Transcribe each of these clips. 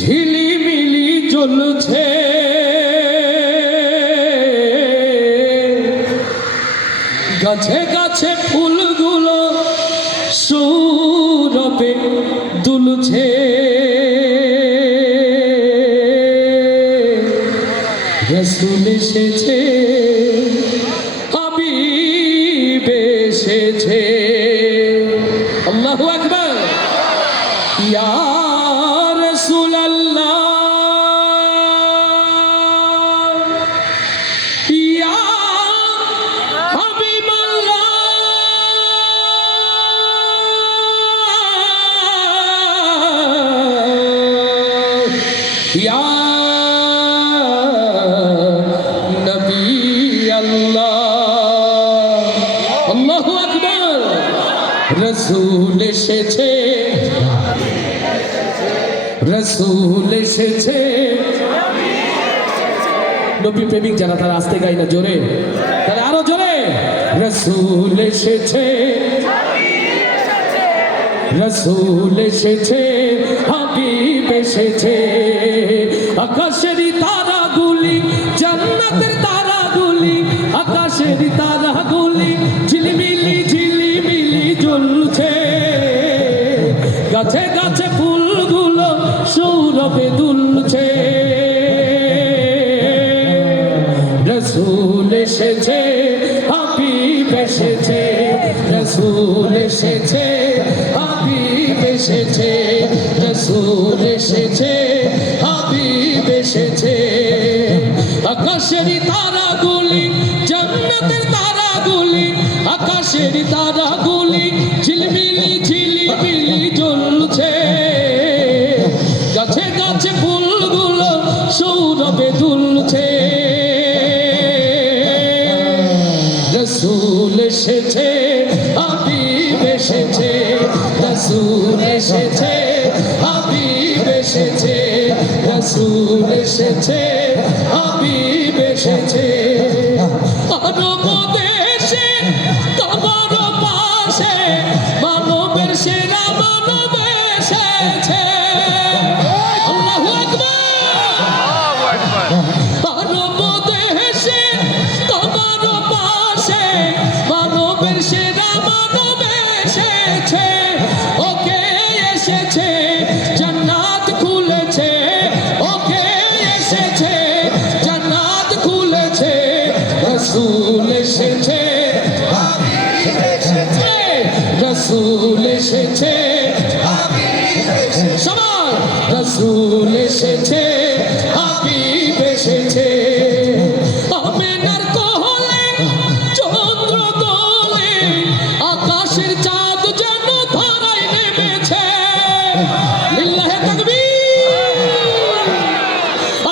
ঝিলিমিলি জ্বলছে গাছে গাছে ফুলগুলো সৌরভে দুলছে রসুল এসেছে হাবিব এসেছে আল্লাহু আকবার ইয়া রাসূলুল্লাহ ইয়া হাবিবাল্লাহ ইয়া আল্লাহু আকবার রসুল এসেছে রসুল এসেছে নবী প্রেমিক যারা তারা আস্তে গাই না জোরে তারা আরো জোরে রসুল এসেছে রসুল এসেছে হাবিব এসেছে আকাশের তারাগুলি জান্নাতের তারাগুলি আকাশের তারাগুলি ঝিলিমিলি ঝিলিমিলি জ্বলছে গাছে গাছে ফুলগুলো সৌরভে দুলছে রসুল এসেছে হাবিব এসেছে রসুল এসেছে হাবিব এসেছে রসুল এসেছে হাবিব এসেছে আকাশের তারাগুলি জান্নাতের তারাগুলি আকাশের তারাগুলি ঝিলমিলি ঝিলিমিলি জ্বলছে গাছে গাছে ফুলগুলো সৌরভে দুলছে রসুল এসেছে হাবিব এসেছে রসুল এসেছে হাবিব এসেছে রসুল এসেছে হাবিব এসেছে আরব দেশে কবর পাশে মানবের সেরা মানব এসেছে আল্লাহু আকবার আরব দেশে কবর পাশে মানবের সেরা মানব এসেছে ওকে এসেছে জান্নাত খুলেছে ওকে এসেছে জান্নাত খুলেছে রসুল এসেছে হাবিব এসেছে রসুল এসেছে হাবিব এসেছে সবাই রসুল এসেছে হাবিব এসেছে আমেনার কোলে চন্দ্র দোলে আকাশের চাঁদ যেন ধরায় নেমেছে লিল্লাহি তাকবীর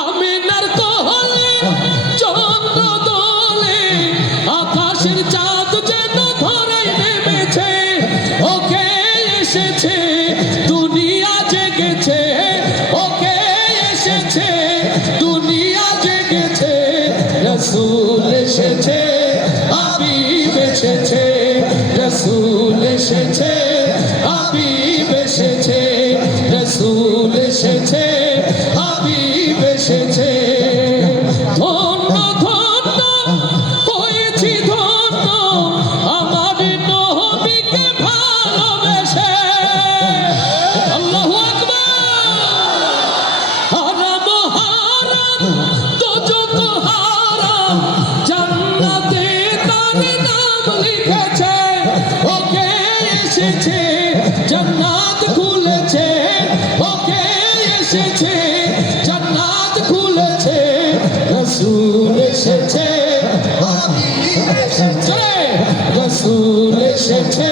আমেনার কোলে চন্দ্র দোলে আকাশের চাঁদ যেন ধরায় নেমেছে ওকে এসেছে দুনিয়া জেগেছে ওকে এসেছে দুনিয়া জেগেছে রসুল এসেছে হাবিব এসেছে রসুল এসেছে হাবিব এসেছে রসুল এসেছে হাবিব এসেছে ধন্য ধন্য হয়েছি ধন্য আমার নবীকে ভালোবেসে আল্লাহু আকবার হারাম হারাম দোজখ হারাম জান্নাতে তার নাম লিখেছে ওকে এসেছে জান্নাত খুলেছে ওকে এসেছে জান্নাত খুলেছে রসুল এসেছে হাবিব এসেছে রসুল এসেছে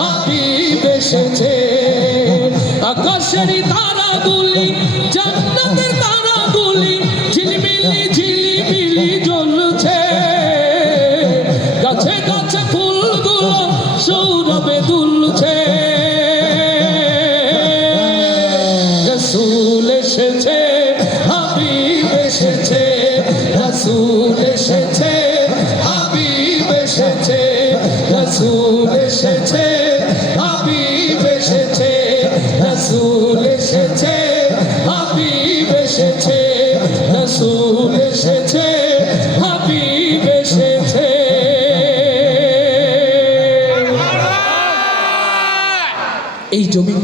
হাবিব এসেছে আকাশের তারাগুলি জান্নাতের তারাগুলি ঝিলমিলি ঝিলিমিলি জ্বলছে গাছে গাছে ফুলগুলো সৌরভে দুলছে রসুল এসেছে হাবিব এসেছে রসুল এসেছে হাবিব এসেছে রসুল এসেছে হাবিব এসেছে রসুল এসেছে হাবিব রসুল এসেছে হাবিব এসেছে এই জমিন